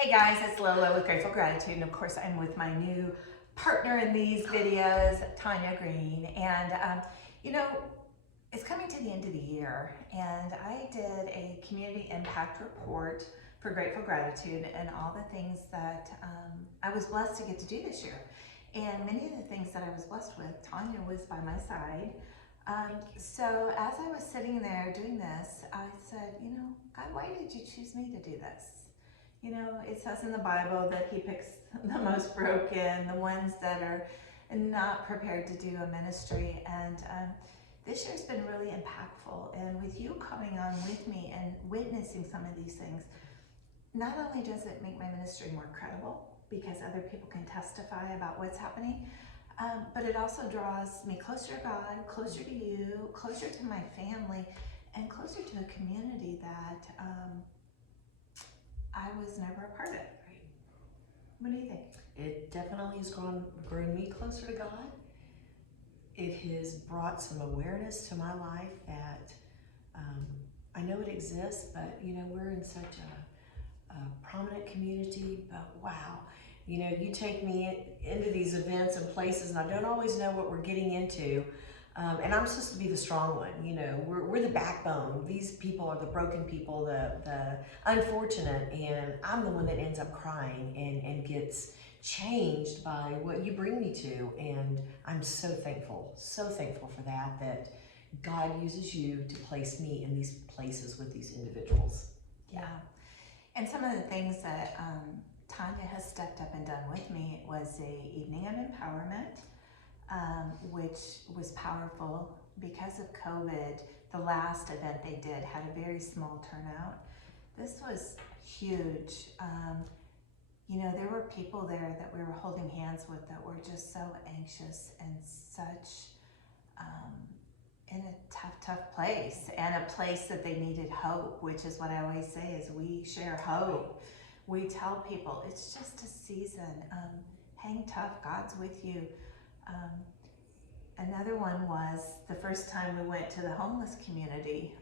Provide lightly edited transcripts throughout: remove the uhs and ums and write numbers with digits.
Hey guys, it's LoLo with Grateful Gratitude, and of course I'm with my new partner in these videos, Tunya Green. And it's coming to the end of the year, and I did a community impact report for Grateful Gratitude and all the things that I was blessed to get to do this year. And many of the things that I was blessed with, Tunya was by my side. So as I was sitting there doing this, I said, God, why did you choose me to do this? It says in the Bible that he picks the most broken, the ones that are not prepared to do a ministry. And this year's been really impactful. And with you coming on with me and witnessing some of these things, not only does it make my ministry more credible because other people can testify about what's happening, but it also draws me closer to God, closer to you, closer to my family, and closer to a community that I was never a part of. Right. What do you think? It definitely has grown me closer to God. It has brought some awareness to my life that I know it exists, but we're in such a prominent community, but wow. You take me into these events and places and I don't always know what we're getting into. And I'm supposed to be the strong one, we're the backbone. These people are the broken people, the unfortunate, and I'm the one that ends up crying and gets changed by what you bring me to. And I'm so thankful for that God uses you to place me in these places with these individuals. Yeah. And some of the things that Tunya has stepped up and done with me was a evening of empowerment. Which was powerful because of COVID. The last event they did had a very small turnout. This was huge. There were people there that we were holding hands with that were just so anxious and such in a tough place, and a place that they needed hope, which is what I always say is we share hope. We tell people it's just a season. Hang tough, God's with you. Another one was the first time we went to the homeless community.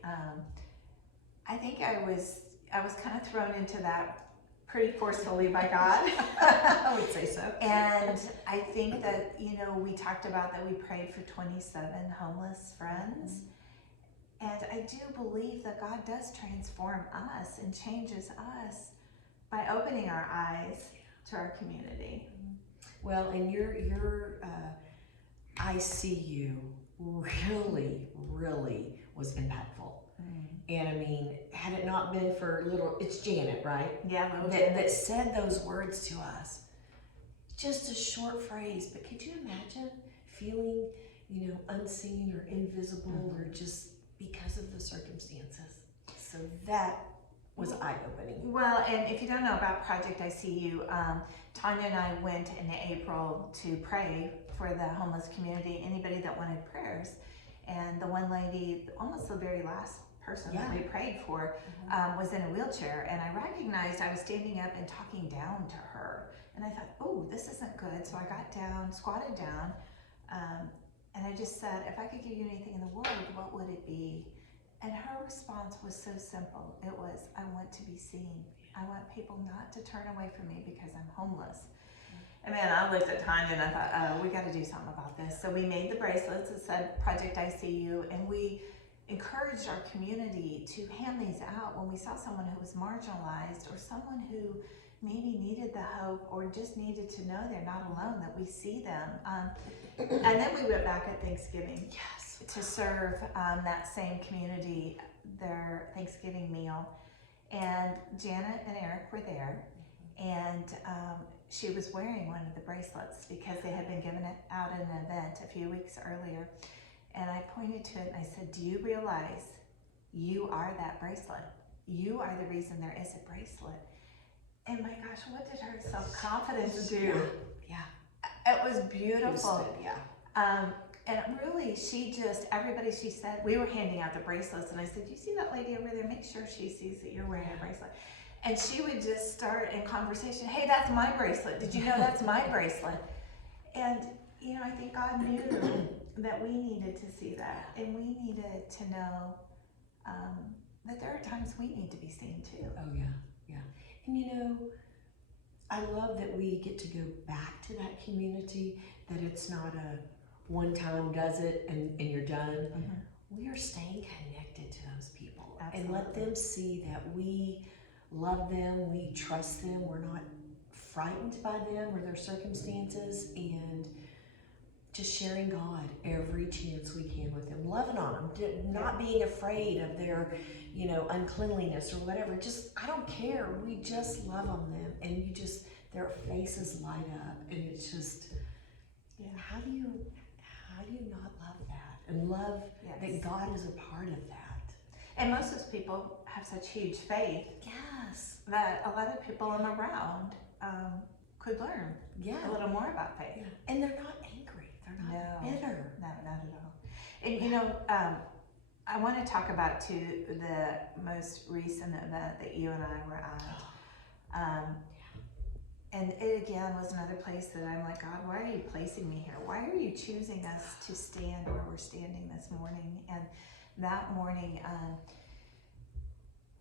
I think I was kind of thrown into that pretty forcefully by God. I would say so. And I think that, we talked about that we prayed for 27 homeless friends. And I do believe that God does transform us and changes us by opening our eyes to our community. Well, and your I see you really was impactful. And I mean, had it not been for it's Janet, right? Yeah, that said those words to us. Just a short phrase, but could you imagine feeling, unseen or invisible or just because of the circumstances? So that was eye-opening. Well, and if you don't know about Project I See You, Tunya and I went in April to pray for the homeless community, anybody that wanted prayers. And the one lady, almost the very last person that we prayed for, was in a wheelchair. And I recognized I was standing up and talking down to her. And I thought, oh, this isn't good. So I got down, squatted down, and I just said, if I could give you anything in the world, what would it be? And her response was so simple. It was, I want to be seen. I want people not to turn away from me because I'm homeless. And man, I looked at Tunya and I thought, oh, we got to do something about this. So we made the bracelets that said Project I See You, and we encouraged our community to hand these out when we saw someone who was marginalized or someone who maybe needed the hope or just needed to know they're not alone, that we see them. And then we went back at Thanksgiving. Yes. To serve that same community their Thanksgiving meal. And Janet and Eric were there, and she was wearing one of the bracelets because they had been given it out at an event a few weeks earlier. And I pointed to it and I said, do you realize you are that bracelet? You are the reason there is a bracelet. And my gosh, what did her self-confidence do? Yeah. It was beautiful. Yeah. And really, she said, we were handing out the bracelets, and I said, you see that lady over there? Make sure she sees that you're wearing a bracelet. And she would just start in conversation, hey, that's my bracelet. Did you know that's my bracelet? And, I think God knew that we needed to see that, and we needed to know that there are times we need to be seen too. Oh, yeah. And I love that we get to go back to that community, that it's not a one time does it and you're done. We are staying connected to those people. Absolutely. And let them see that we love them, we trust them, we're not frightened by them or their circumstances, and just sharing God every chance we can with them, loving on them, not being afraid of their, uncleanliness or whatever. Just, I don't care. We just love on them, and their faces light up, and it's just, how do you not love that and love that God is a part of that? And most of those people have such huge faith. Yes. That a lot of people I'm around could learn a little more about faith. Yeah. And they're not angry. They're not bitter. No, not at all. And I want to talk about too the most recent event that you and I were at. And it again was another place that I'm like, God, why are you placing me here? Why are you choosing us to stand where we're standing this morning? And that morning,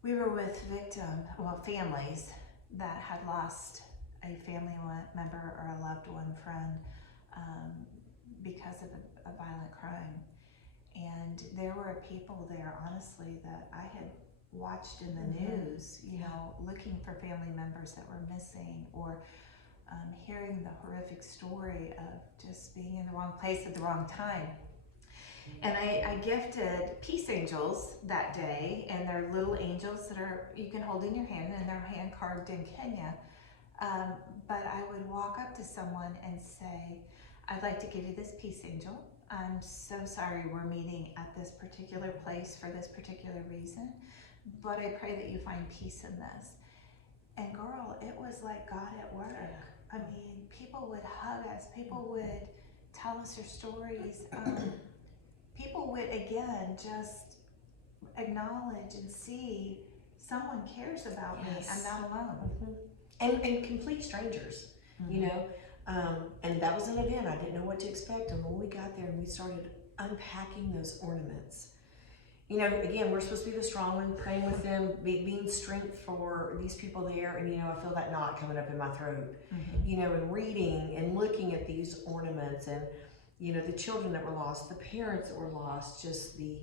we were with families that had lost a family member or a loved one, friend, because of a violent crime. And there were people there, honestly, that I had watched in the news, looking for family members that were missing, or hearing the horrific story of just being in the wrong place at the wrong time. And I gifted peace angels that day, and they're little angels that you can hold in your hand, and they're hand carved in Kenya. But I would walk up to someone and say, I'd like to give you this peace angel. I'm so sorry we're meeting at this particular place for this particular reason, but I pray that you find peace in this. And girl, it was like God at work. I mean, people would hug us. People would tell us their stories. People would, again, just acknowledge and see someone cares about me. I'm not alone. And complete strangers, and that was an event. I didn't know what to expect. And when we got there and we started unpacking those ornaments, again, we're supposed to be the strong one, praying with them, being strength for these people there. And, I feel that knot coming up in my throat, and reading and looking at these ornaments, and, the children that were lost, the parents that were lost, just the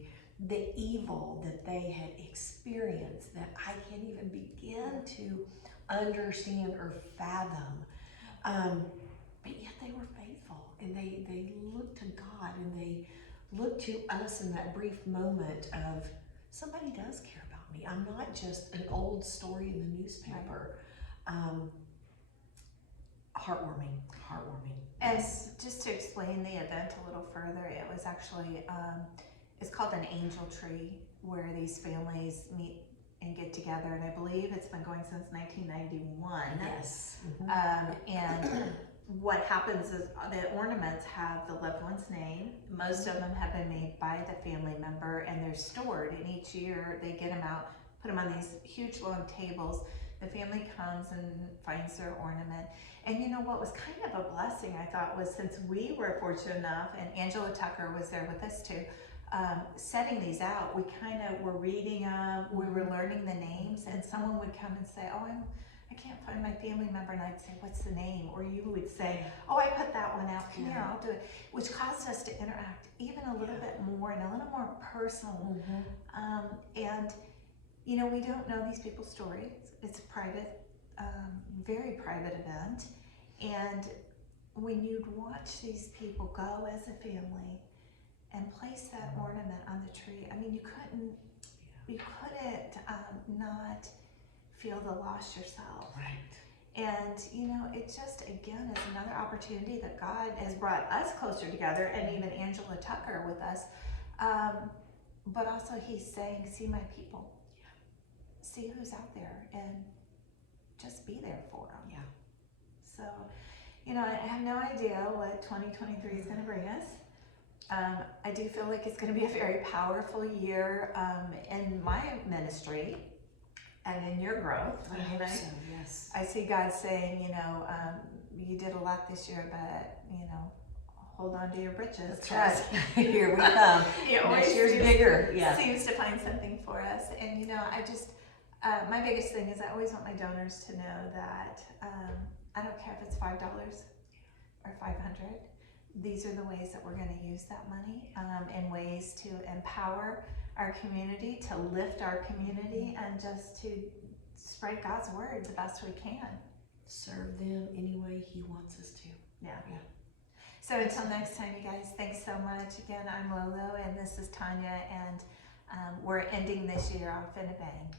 evil that they had experienced that I can't even begin to understand or fathom. But yet they were faithful, and they looked to God, and they looked to us in that brief moment of, somebody does care about me. I'm not just an old story in the newspaper. Heartwarming. And just to explain the event a little further, it was actually, it's called an angel tree, where these families meet and get together, and I believe it's been going since 1991. Yes. And what happens is the ornaments have the loved one's name. Most of them have been made by the family member, and they're stored, and each year they get them out, put them on these huge long tables. The family comes and finds their ornament. And what was kind of a blessing, I thought, was, since we were fortunate enough, and Angela Tucker was there with us too, setting these out, we kind of were reading them, we were learning the names, and someone would come and say, I can't find my family member, and I'd say, what's the name? Or you would say, I put that one out, come here, I'll do it, which caused us to interact even a little bit more and a little more personal. And we don't know these people's stories. It's a private, very private event, and when you'd watch these people go as a family and place that ornament on the tree, I mean, you couldn't not feel the loss yourself. Right. And it just, again, is another opportunity that God has brought us closer together, and even Angela Tucker with us. But also He's saying, see my people. See who's out there, and just be there for them. Yeah. So, I have no idea what 2023 is going to bring us. I do feel like it's going to be a very powerful year in my ministry and in your growth. I hope so, yes. I see God saying, you did a lot this year, but, hold on to your britches. That's right. Here we come. Next year's bigger. Yeah. Seems to find something for us. And, I just, my biggest thing is I always want my donors to know that I don't care if it's $5 or 500. These are the ways that we're going to use that money, in ways to empower our community, to lift our community, and just to spread God's word the best we can. Serve them any way He wants us to. Yeah. Yeah. So until next time, you guys, thanks so much. Again, I'm Lolo, and this is Tanya, and we're ending this year off in a bang.